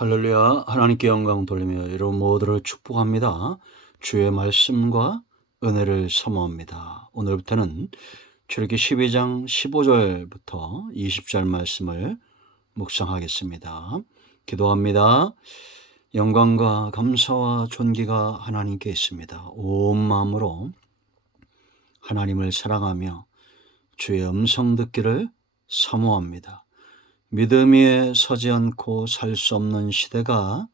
할렐루야. 하나님께 영광 돌리며 여러분 모두를 축복합니다. 주의 말씀과 은혜를 사모합니다. 오늘부터는 출애굽기 12장 15절부터 20절 말씀을 묵상하겠습니다. 기도합니다. 영광과 감사와 존귀가 하나님께 있습니다. 온 마음으로 하나님을 사랑하며 주의 음성 듣기를 사모합니다. 믿음 위에 서지 않고 살 수 없는 시대가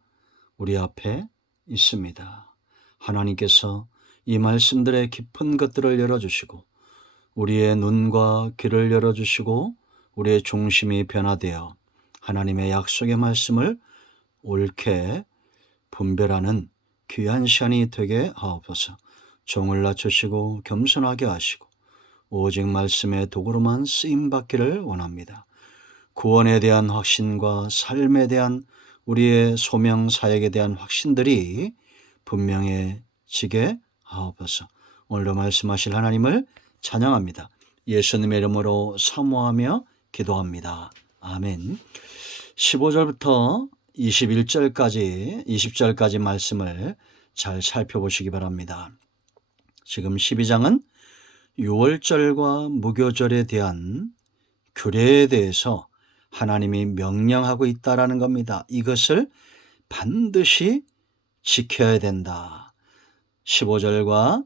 우리 앞에 있습니다. 하나님께서 이 말씀들의 깊은 것들을 열어주시고 우리의 눈과 귀를 열어주시고 우리의 중심이 변화되어 하나님의 약속의 말씀을 옳게 분별하는 귀한 시간이 되게 하옵소서. 종을 낮추시고 겸손하게 하시고 오직 말씀의 도구로만 쓰임받기를 원합니다. 구원에 대한 확신과 삶에 대한 우리의 소명 사역에 대한 확신들이 분명해지게 하옵소서. 오늘도 말씀하실 하나님을 찬양합니다. 예수님의 이름으로 사모하며 기도합니다. 아멘. 15절부터 21절까지 20절까지 말씀을 잘 살펴보시기 바랍니다. 지금 12장은 유월절과 무교절에 대한 규례에 대해서 하나님이 명령하고 있다라는 겁니다. 이것을 반드시 지켜야 된다. 15절과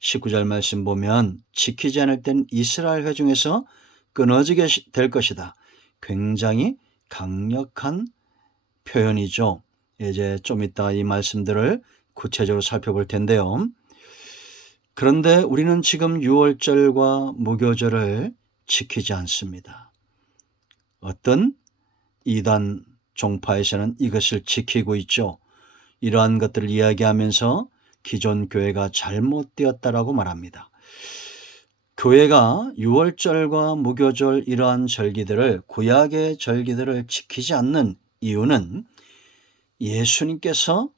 19절 말씀 보면 지키지 않을 땐 이스라엘 회중에서 끊어지게 될 것이다. 굉장히 강력한 표현이죠. 이제 좀 이따 이 말씀들을 구체적으로 살펴볼 텐데요. 그런데 우리는 지금 유월절과 무교절을 지키지 않습니다. 어떤 이단 종파에서는 이것을 지키고 있죠. 이러한 것들을 이야기하면서 기존 교회가 잘못되었다라고 말합니다. 교회가 유월절과 무교절 이러한 절기들을 구약의 절기들을 지키지 않는 이유는 예수님께서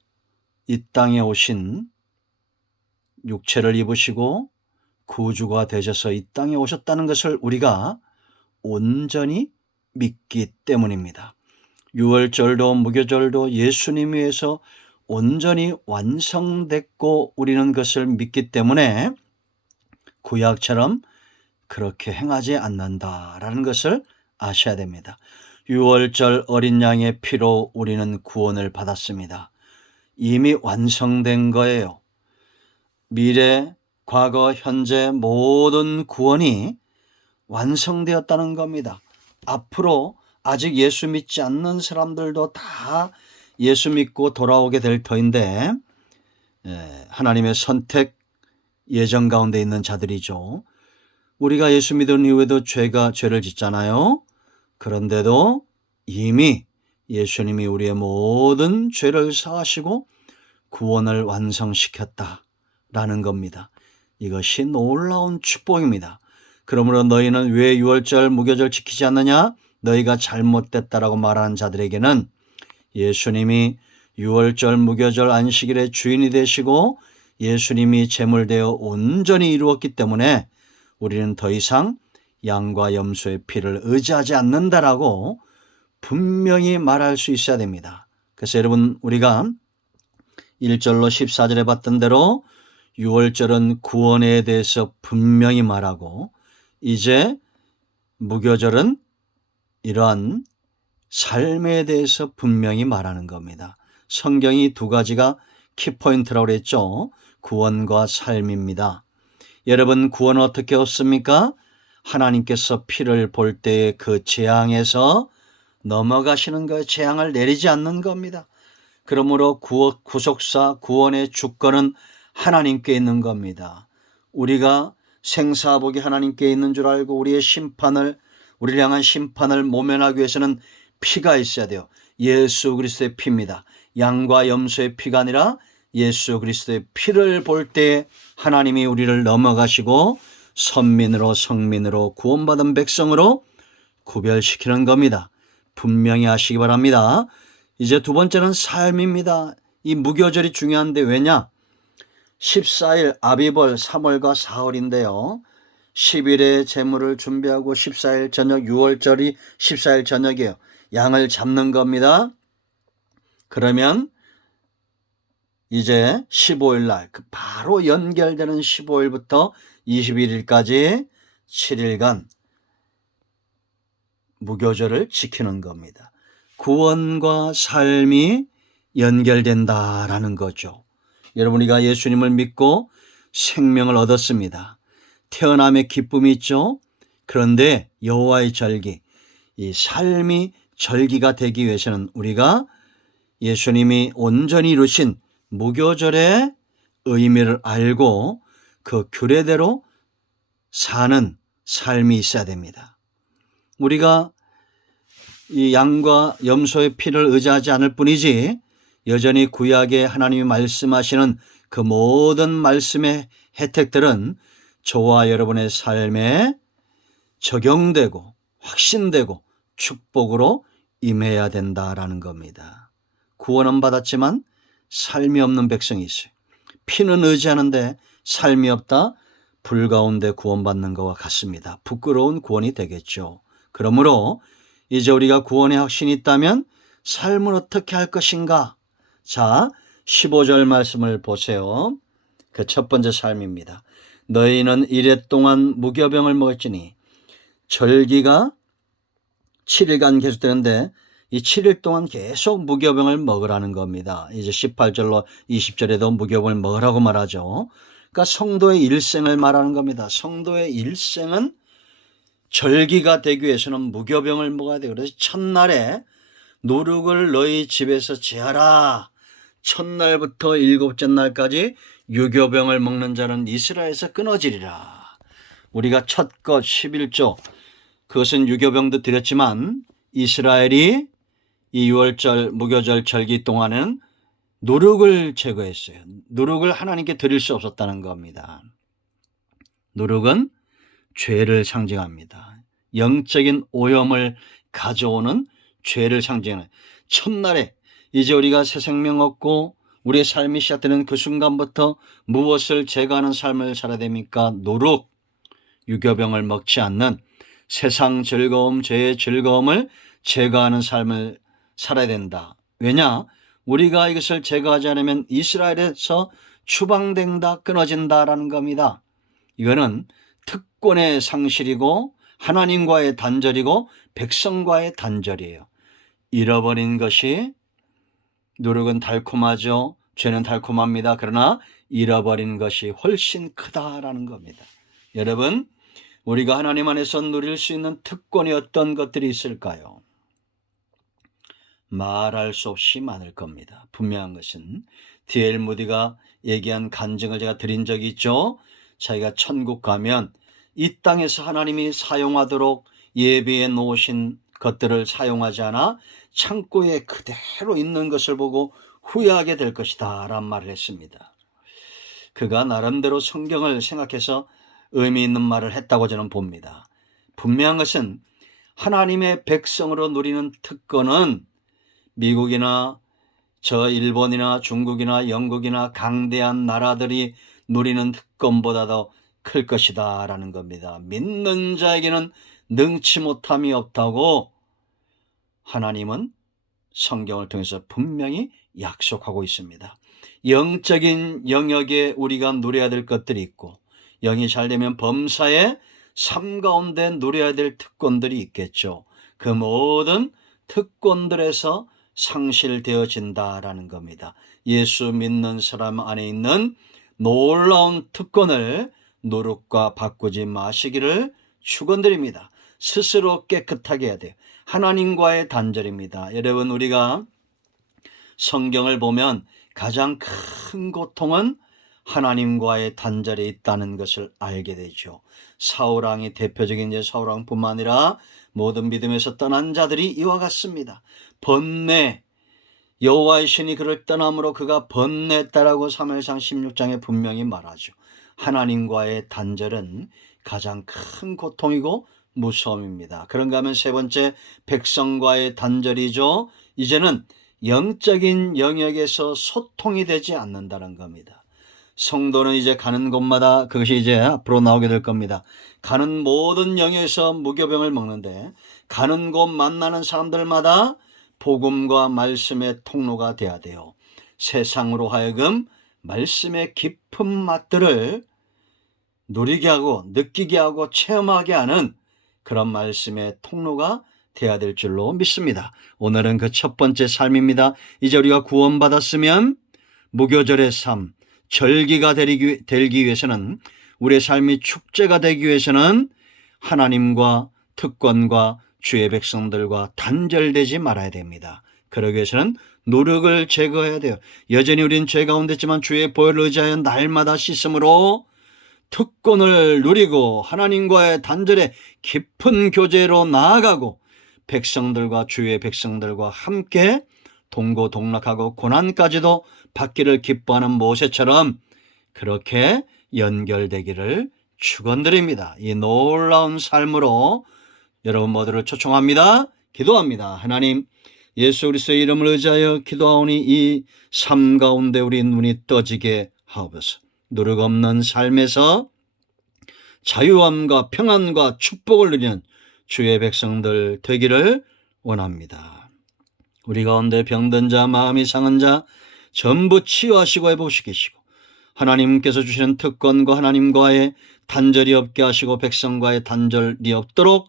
이 땅에 오신 육체를 입으시고 구주가 되셔서 이 땅에 오셨다는 것을 우리가 온전히 믿기 때문입니다. 유월절도 무교절도 예수님 위해서 온전히 완성됐고 우리는 그것을 믿기 때문에 구약처럼 그렇게 행하지 않는다라는 것을 아셔야 됩니다. 유월절 어린 양의 피로 우리는 구원을 받았습니다. 이미 완성된 거예요. 미래, 과거, 현재 모든 구원이 완성되었다는 겁니다. 앞으로 아직 예수 믿지 않는 사람들도 다 예수 믿고 돌아오게 될 터인데 하나님의 선택 예정 가운데 있는 자들이죠. 우리가 예수 믿은 이후에도 죄를 짓잖아요. 그런데도 이미 예수님이 우리의 모든 죄를 사하시고 구원을 완성시켰다라는 겁니다. 이것이 놀라운 축복입니다. 그러므로 너희는 왜 유월절 무교절 지키지 않느냐? 너희가 잘못됐다라고 말하는 자들에게는 예수님이 유월절 무교절 안식일의 주인이 되시고 예수님이 제물되어 온전히 이루었기 때문에 우리는 더 이상 양과 염소의 피를 의지하지 않는다라고 분명히 말할 수 있어야 됩니다. 그래서 여러분 우리가 1절로 14절에 봤던 대로 유월절은 구원에 대해서 분명히 말하고 이제 무교절은 이러한 삶에 대해서 분명히 말하는 겁니다. 성경이 두 가지가 키포인트라고 그랬죠. 구원과 삶입니다. 여러분 구원은 어떻게 얻습니까? 하나님께서 피를 볼 때의 그 재앙에서 넘어가시는 그 재앙을 내리지 않는 겁니다. 그러므로 구속사 구원의 주권은 하나님께 있는 겁니다. 우리가 생사복이 하나님께 있는 줄 알고 우리를 향한 심판을 모면하기 위해서는 피가 있어야 돼요. 예수 그리스도의 피입니다. 양과 염소의 피가 아니라 예수 그리스도의 피를 볼 때 하나님이 우리를 넘어가시고 선민으로 성민으로 구원받은 백성으로 구별시키는 겁니다. 분명히 아시기 바랍니다. 이제 두 번째는 삶입니다. 이 무교절이 중요한데 왜냐? 14일 아비벌 3월과 4월인데요. 10일에 제물을 준비하고 14일 저녁 6월절이 14일 저녁이에요. 양을 잡는 겁니다. 그러면 이제 15일 날 바로 연결되는 15일부터 21일까지 7일간 무교절을 지키는 겁니다. 구원과 삶이 연결된다라는 거죠. 여러분, 우리가 예수님을 믿고 생명을 얻었습니다. 태어남의 기쁨이 있죠. 그런데 여호와의 절기, 이 삶이 절기가 되기 위해서는 우리가 예수님이 온전히 이루신 무교절의 의미를 알고 그 규례대로 사는 삶이 있어야 됩니다. 우리가 이 양과 염소의 피를 의지하지 않을 뿐이지 여전히 구약에 하나님이 말씀하시는 그 모든 말씀의 혜택들은 저와 여러분의 삶에 적용되고 확신되고 축복으로 임해야 된다라는 겁니다. 구원은 받았지만 삶이 없는 백성이 있어요. 피는 의지하는데 삶이 없다? 불 가운데 구원받는 것과 같습니다. 부끄러운 구원이 되겠죠. 그러므로 이제 우리가 구원의 확신이 있다면 삶을 어떻게 할 것인가? 자, 15절 말씀을 보세요. 그 첫 번째 삶입니다. 너희는 이레 동안 무교병을 먹었지니, 절기가 7일간 계속되는데 이 7일 동안 계속 무교병을 먹으라는 겁니다. 이제 18절로 20절에도 무교병을 먹으라고 말하죠. 그러니까 성도의 일생을 말하는 겁니다. 성도의 일생은 절기가 되기 위해서는 무교병을 먹어야 돼요. 그래서 첫날에 누룩을 너희 집에서 제하라. 첫날부터 일곱째 날까지 유교병을 먹는 자는 이스라엘에서 끊어지리라. 우리가 첫 것 11조, 그것은 유교병도 드렸지만 이스라엘이 이 6월절 무교절 절기 동안은 누룩을 제거했어요. 누룩을 하나님께 드릴 수 없었다는 겁니다. 누룩은 죄를 상징합니다. 영적인 오염을 가져오는 죄를 상징하는, 첫날에 이제 우리가 새 생명 얻고 우리의 삶이 시작되는 그 순간부터 무엇을 제거하는 삶을 살아야 됩니까? 누룩, 유교병을 먹지 않는 세상 즐거움, 죄의 즐거움을 제거하는 삶을 살아야 된다. 왜냐? 우리가 이것을 제거하지 않으면 이스라엘에서 추방된다, 끊어진다라는 겁니다. 이거는 특권의 상실이고 하나님과의 단절이고 백성과의 단절이에요. 잃어버린 것이, 누룩은 달콤하죠. 죄는 달콤합니다. 그러나 잃어버린 것이 훨씬 크다라는 겁니다. 여러분, 우리가 하나님 안에서 누릴 수 있는 특권이 어떤 것들이 있을까요? 말할 수 없이 많을 겁니다. 분명한 것은 D.L. 무디가 얘기한 간증을 제가 드린 적이 있죠. 자기가 천국 가면 이 땅에서 하나님이 사용하도록 예비해 놓으신 것들을 사용하지 않아 창고에 그대로 있는 것을 보고 후회하게 될 것이다 라는 말을 했습니다. 그가 나름대로 성경을 생각해서 의미 있는 말을 했다고 저는 봅니다. 분명한 것은 하나님의 백성으로 누리는 특권은 미국이나 저 일본이나 중국이나 영국이나 강대한 나라들이 누리는 특권보다도 클 것이다 라는 겁니다. 믿는 자에게는 능치 못함이 없다고 하나님은 성경을 통해서 분명히 약속하고 있습니다. 영적인 영역에 우리가 누려야 될 것들이 있고, 영이 잘 되면 범사의 삶 가운데 누려야 될 특권들이 있겠죠. 그 모든 특권들에서 상실되어진다라는 겁니다. 예수 믿는 사람 안에 있는 놀라운 특권을 노력과 바꾸지 마시기를 축원드립니다. 스스로 깨끗하게 해야 돼요. 하나님과의 단절입니다. 여러분, 우리가 성경을 보면 가장 큰 고통은 하나님과의 단절에 있다는 것을 알게 되죠. 사울왕이 대표적인 사울왕뿐만 아니라 모든 믿음에서 떠난 자들이 이와 같습니다. 번뇌, 여호와의 신이 그를 떠남으로 그가 번뇌했다라고 사무엘상 16장에 분명히 말하죠. 하나님과의 단절은 가장 큰 고통이고 무서움입니다. 그런가 하면 세 번째, 백성과의 단절이죠. 이제는 영적인 영역에서 소통이 되지 않는다는 겁니다. 성도는 이제 가는 곳마다 그것이 이제 앞으로 나오게 될 겁니다. 가는 모든 영역에서 무교병을 먹는데 가는 곳 만나는 사람들마다 복음과 말씀의 통로가 되어야 돼요. 세상으로 하여금 말씀의 깊은 맛들을 누리게 하고 느끼게 하고 체험하게 하는 그런 말씀의 통로가 되어야 될 줄로 믿습니다. 오늘은 그 첫 번째 삶입니다. 이제 우리가 구원받았으면 무교절의 삶, 절기가 되기 위해서는, 우리의 삶이 축제가 되기 위해서는 하나님과 특권과 주의 백성들과 단절되지 말아야 됩니다. 그러기 위해서는 노력을 제거해야 돼요. 여전히 우리는 죄 가운데 있지만 주의 보혈을 의지하여 날마다 씻음으로 특권을 누리고 하나님과의 단절의 깊은 교제로 나아가고 백성들과 주의 백성들과 함께 동고동락하고 고난까지도 받기를 기뻐하는 모세처럼 그렇게 연결되기를 축원드립니다. 이 놀라운 삶으로 여러분 모두를 초청합니다. 기도합니다. 하나님, 예수 그리스도의 이름을 의지하여 기도하오니 이 삶 가운데 우리 눈이 떠지게 하옵소서. 누룩 없는 삶에서 자유함과 평안과 축복을 누리는 주의 백성들 되기를 원합니다. 우리 가운데 병든 자, 마음이 상한 자 전부 치유하시고 회복시키시고 하나님께서 주시는 특권과 하나님과의 단절이 없게 하시고 백성과의 단절이 없도록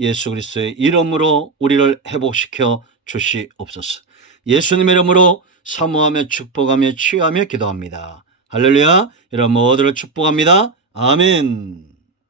예수 그리스도의 이름으로 우리를 회복시켜 주시옵소서. 예수님의 이름으로 사모하며 축복하며 치유하며 기도합니다. 할렐루야. 여러분 모두를 축복합니다. 아멘.